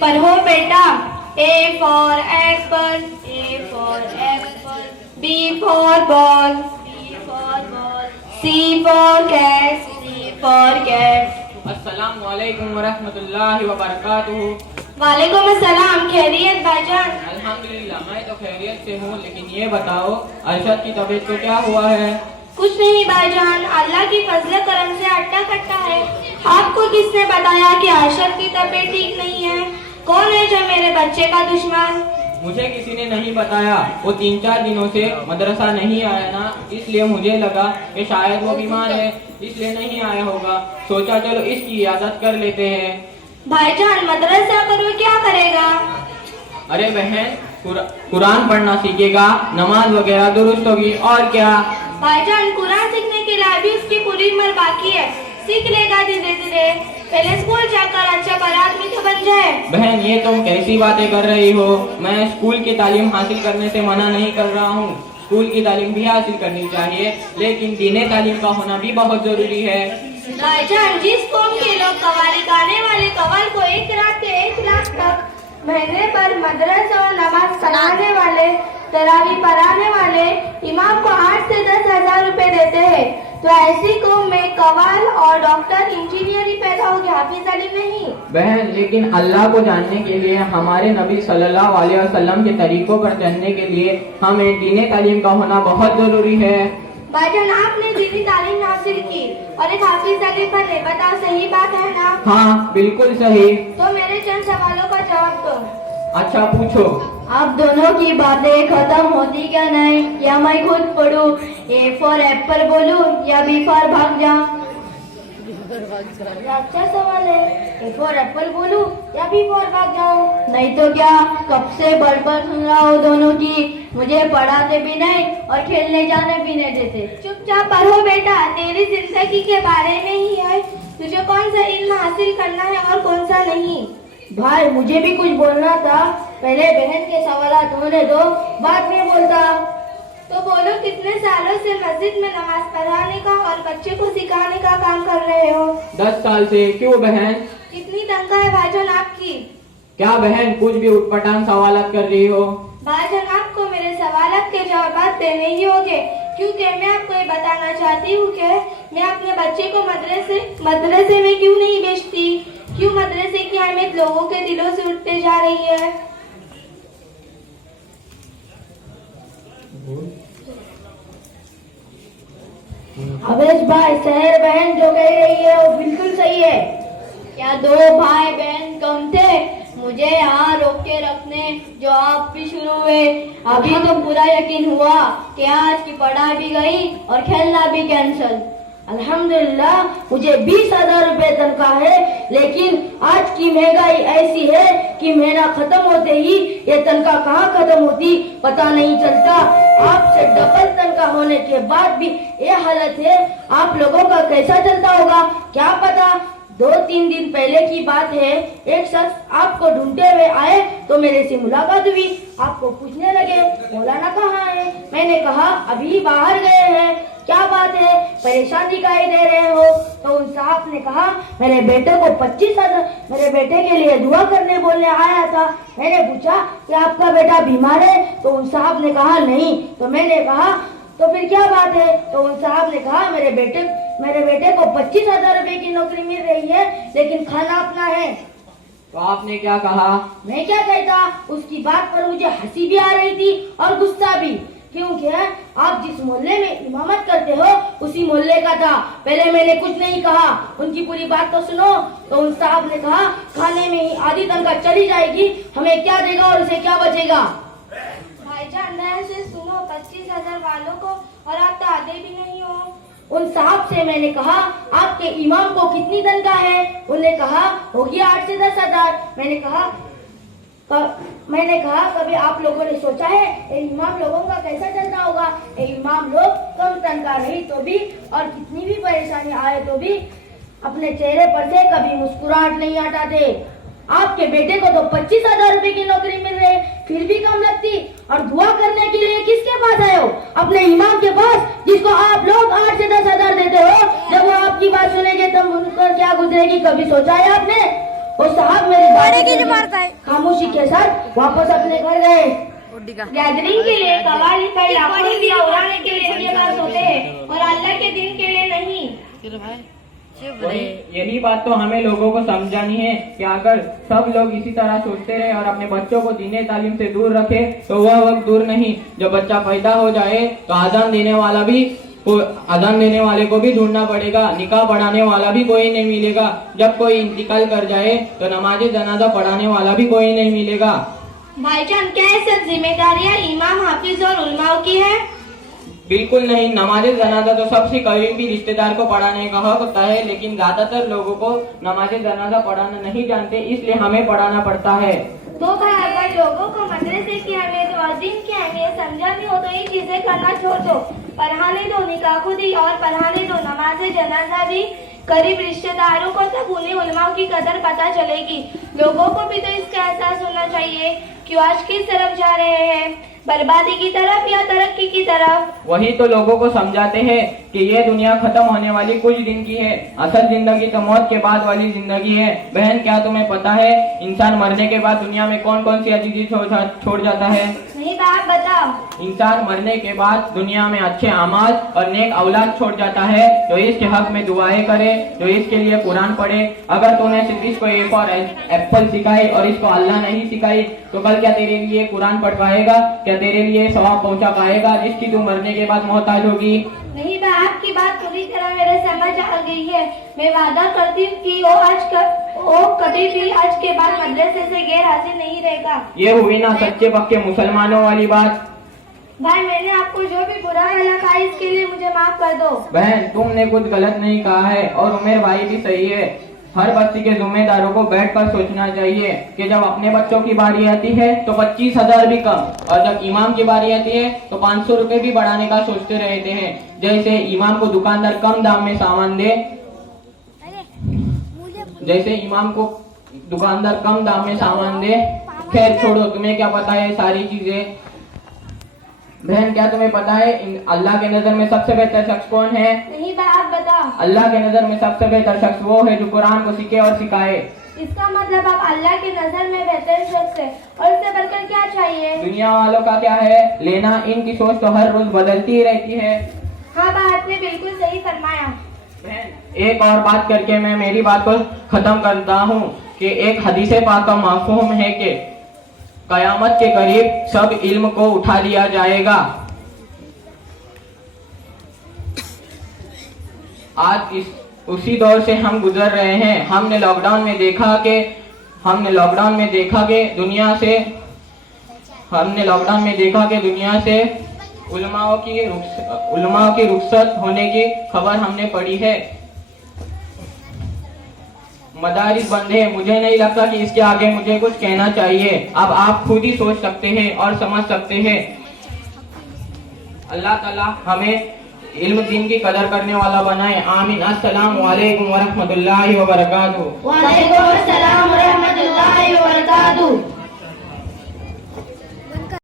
पढ़ो बेटा। A for apple, A for apple. B for ball, B for ball. C for cat, C for cat. अस्सलामु अलैकुम वरहमतुल्लाहि वबरकातुहू। वालेकुम अस्सलाम। खैरियत भाईजान? अल्हम्दुलिल्लाह, मैं तो खैरियत से हूँ, लेकिन ये बताओ अरशद की तबीयत को क्या हुआ है? कुछ नहीं भाईजान, अल्लाह की फजल करम से अट्टा कट्टा है। आपको किसने बताया कि अरशद की तबीयत ठीक नहीं है? कौन है जो मेरे बच्चे का दुश्मन? मुझे किसी ने नहीं बताया। वो 3-4 दिनों से मदरसा नहीं आया ना, इसलिए मुझे लगा कि शायद वो बीमार है, इसलिए नहीं आया होगा। सोचा चलो इसकी इयादत कर लेते हैं। भाईजान मदरसा पर वो क्या करेगा? अरे बहन, कुरान पढ़ना सीखेगा, नमाज वगैरह दुरुस्त होगी, और क्या। भाईजान कुरान सीखने के लिए भी उसकी पूरी उम्र बाकी है, सीख लेगा धीरे धीरे। पहले स्कूल जाकर अच्छा बड़ा आदमी तो बन जाए। बहन, ये तुम कैसी बातें कर रही हो? मैं स्कूल की तालीम हासिल करने से मना नहीं कर रहा हूँ। स्कूल की तालीम भी हासिल करनी चाहिए, लेकिन दीनी तालीम का होना भी बहुत जरूरी है। भाईजान जिस कौम के लोग कवाली गाने वाले कवाल को एक रात के 1 लाख तक, महीने पर मदरसा और नमाज पढ़ाने वाले, तरावी पढ़ाने वाले इमाम को 8 से 10 हजार रुपए देते हैं, तो ऐसी कौम में कवाल और डॉक्टर इंजीनियर ही पैदा होगी, हाफिज अली नहीं। बहन, लेकिन अल्लाह को जानने के लिए, हमारे नबी सल्लल्लाहु अलैहि वसल्लम के तरीकों पर चलने के लिए हमें दीनी तालीम का होना बहुत जरूरी है। भाईजान आपने दीनी तालीम हासिल की और एक हाफिज अली बने, बताओ सही बात है ना? हाँ, बिल्कुल सही। तो मेरे चंद सवालों का जवाब दो। अच्छा, पूछो। आप दोनों की बातें खत्म होती क्या नहीं? या मैं खुद पढ़ूं? ए फॉर एप्पल बोलूं या बी फॉर भाग जाऊं? अच्छा सवाल है। ए फॉर एप्पल बोलूं या बी फॉर भाग जाऊं? नहीं तो क्या, कब से बड़बड़ सुन रहा हूँ दोनों की। मुझे पढ़ाते भी नहीं और खेलने जाने भी नहीं देते। चुपचाप पढ़ो बेटा, तेरी जिंदगी के बारे में ही है। तुझे कौन सा इल्म हासिल करना है और कौन सा नहीं। भाई मुझे भी कुछ बोलना था, पहले बहन के सवाल होने दो, बाद में बोलता। तो बोलो, कितने सालों से मस्जिद में नमाज पढ़ाने का और बच्चे को सिखाने का काम कर रहे हो? 10 साल से। क्यों बहन? कितनी तनख्वाह है भाईजान आपकी? क्या बहन, कुछ भी उटपटांग सवालात कर रही हो? भाईजान आपको मेरे सवालात के जवाब देने ही होंगे, क्योंकि मैं आपको ये बताना चाहती हूँ कि मैं अपने बच्चे को मदरसे में क्यों नहीं भेजती, क्यों मदरसे की अहमियत लोगों के दिलों से उठते जा रही है। अवेश भाई, शहर बहन जो कह रही है वो बिल्कुल सही है। क्या 2 भाई बहन कम थे मुझे यहाँ रोक के रखने, जो आप भी शुरू हुए? अभी तो पूरा यकीन हुआ कि आज की पढ़ाई भी गई और खेलना भी कैंसल। अल्हम्दुलिल्लाह, मुझे 20,000 रुपए तनख्वाह है, लेकिन आज की महंगाई ऐसी है कि महीना खत्म होते ही ये तनख्वाह कहाँ खत्म होती पता नहीं चलता। आपसे डबल तनख्वाह होने के बाद भी ये हालत है, आप लोगों का कैसा चलता होगा क्या पता। 2-3 दिन पहले की बात है, एक शख्स आपको ढूंढते हुए आए तो मेरे से मुलाकात हुई। आपको पूछने लगे, मौलाना कहाँ है? मैंने कहा अभी बाहर गए हैं। क्या बात है, परेशान दिखाई दे रहे हो? तो उन साहब ने कहा, मेरे बेटे को 25,000 मेरे बेटे के लिए दुआ करने बोलने आया था। मैंने पूछा कि आपका बेटा बीमार है? तो उन साहब ने कहा नहीं। तो मैंने कहा तो फिर क्या बात है? तो उन साहब ने कहा मेरे बेटे को 25,000 रुपए की नौकरी मिल रही है, लेकिन खाना अपना है। तो आपने क्या कहा? मैं क्या कहता, उसकी बात पर मुझे हंसी भी आ रही थी और गुस्सा भी, क्योंकि आप जिस मोहल्ले में इमामत करते हो उसी मोहल्ले का था। पहले मैंने कुछ नहीं कहा, उनकी पूरी बात तो सुनो। तो उन साहब ने कहा खाने में ही आधी तनख्वाह चली जाएगी, हमें क्या देगा और उसे क्या बचेगा। भाईजान ध्यान से सुनो, 25,000 वालों को और आप तो आधे भी नहीं हो। उन साहब से मैंने कहा आपके इमाम को कितनी तनख्वाह है? उन्होंने कहा होगी 8 से 10 हजार। मैंने कहा कभी आप लोगों ने सोचा है ये इमाम लोगों का कैसा चलता होगा? ये इमाम लोग कम तनख्वाह नहीं तो भी और कितनी भी परेशानी आए तो भी अपने चेहरे पर से कभी मुस्कुराहट नहीं हटाते। आपके बेटे को तो 25,000 रुपए की नौकरी मिल रही है, फिर भी कम लगती। और दुआ करने के लिए किसके पास आए हो? अपने इमाम के पास, जिसको आप लोग 8 से 10,000 देते हो। जब वो आपकी बात सुनेंगे तब उनकर क्या गुजरेगी, कभी सोचा है आपने? वो साहब मेरी बात खामोशी के साथ वापस अपने घर गए। गैदरिंग के लिए कवाली पर लाखों रुपया उड़ाने के लिए उनके पास होते हैं और अल्लाह के दिन के लिए नहीं। यही बात तो हमें लोगों को समझानी है कि अगर सब लोग इसी तरह सोचते रहे और अपने बच्चों को दीने तालीम से दूर रखे तो वह वक्त दूर नहीं, जब बच्चा पैदा हो जाए तो आजान देने वाले को भी ढूंढना पड़ेगा, निकाह पढ़ाने वाला भी कोई नहीं मिलेगा। जब कोई इंतकाल कर जाए तो नमाज जनाजा पढ़ाने वाला भी कोई नहीं मिलेगा। भाईजान, क्या ये सब जिम्मेदारियाँ इमाम, हाफिज और उलमाओं की है? बिल्कुल नहीं। नमाज जनाजा तो सबसे करीबी रिश्तेदार को पढ़ाने का हक होता है, लेकिन ज्यादातर लोगों को नमाज जनाजा पढ़ाना नहीं जानते, इसलिए हमें पढ़ाना पड़ता है। तो भाई, अगर लोगों को मदरसे की अहमियत और दिन की अहमियत समझानी हो तो ये चीजें करना छोड़ दो। पढ़ाने दो निकाह खुदी और पढ़ाने दो नमाज जनाजा भी करीब रिश्तेदारों को, तब उन्हें उलमाओं की कदर पता चलेगी। लोगों को भी तो इसका एहसास होना चाहिए कि आज किस तरफ जा रहे हैं, बर्बादी की तरफ या तरक्की की तरफ। वही तो लोगों को समझाते हैं कि ये दुनिया खत्म होने वाली कुछ दिन की है, असल जिंदगी तो मौत के बाद वाली जिंदगी है। बहन, क्या तुम्हें पता है इंसान मरने के बाद दुनिया में कौन कौन सी अच्छी चीज छोड़ जाता है? नहीं बाप, बताओ। इंसान मरने के बाद दुनिया में अच्छे अमाल और नेक औलाद छोड़ जाता है, जो इसके हक में दुआएं करे, जो इसके लिए कुरान पढ़े। अगर तूने सिर्फ इसको ए फॉर एप्पल सिखाई और इसको अल्लाह नहीं सिखाई तो कल क्या तेरे लिए कुरान पढ़ पाएगा? क्या तेरे लिए सवाब पहुंचा पाएगा जिसकी तू मरने के बाद मोहताज होगी? नहीं बा, आपकी बात पूरी तरह मेरे समझ आ गई है। मैं वादा करती हूँ कि वो कभी भी आज के बाद मदरसे से गैर हाजिर नहीं रहेगा। ये हुई ना सच्चे पक्के मुसलमानों वाली बात। भाई, मैंने आपको जो भी बुरा लगा इसके लिए मुझे माफ कर दो। बहन, तुमने कुछ गलत नहीं कहा है और उमेर भाई भी सही है। हर बस्ती के जिम्मेदारों को बैठकर सोचना चाहिए कि जब अपने बच्चों की बारी आती है तो 25,000 भी कम, और जब इमाम की बारी आती है तो 500 रुपए भी बढ़ाने का सोचते रहते हैं। जैसे इमाम को दुकानदार कम दाम में सामान दे, खैर छोड़ो, तुम्हें क्या पता है सारी चीजें। बहन, क्या तुम्हें पता है अल्लाह के नजर में सबसे बेहतर शख्स कौन है? नहीं बा, आप बताओ। अल्लाह के नजर में सबसे बेहतर शख्स वो है जो कुरान को सीखे और सिखाए। इसका मतलब आप अल्लाह की नजर में बेहतर शख्स है, और इससे बढ़कर क्या चाहिए? दुनिया वालों का क्या है लेना, इनकी सोच तो हर रोज बदलती ही रहती है। हाँ बा, आपने बिल्कुल सही फरमाया। बहन, एक और बात करके मैं मेरी बात को खत्म करता हूँ कि एक हदीस पाक का मफ़हूम है कि कयामत के करीब सब इल्म को उठा लिया जाएगा। आज उसी दौर से हम गुजर रहे हैं। हमने लॉकडाउन में देखा कि दुनिया से उलमाओं की रुखसत होने की खबर हमने पढ़ी है। मदारिस बंद है। मुझे नहीं लगता कि इसके आगे मुझे कुछ कहना चाहिए। अब आप खुद ही सोच सकते हैं और समझ सकते हैं। अल्लाह ताला हमें इल्म दीन की कदर करने वाला बनाए। आमीन। अस्सलामु अलैकुम व रहमतुल्लाहि व बरकातुहू। वालेकुम अस्सलाम व रहमतुल्लाहि व बरकातुहू।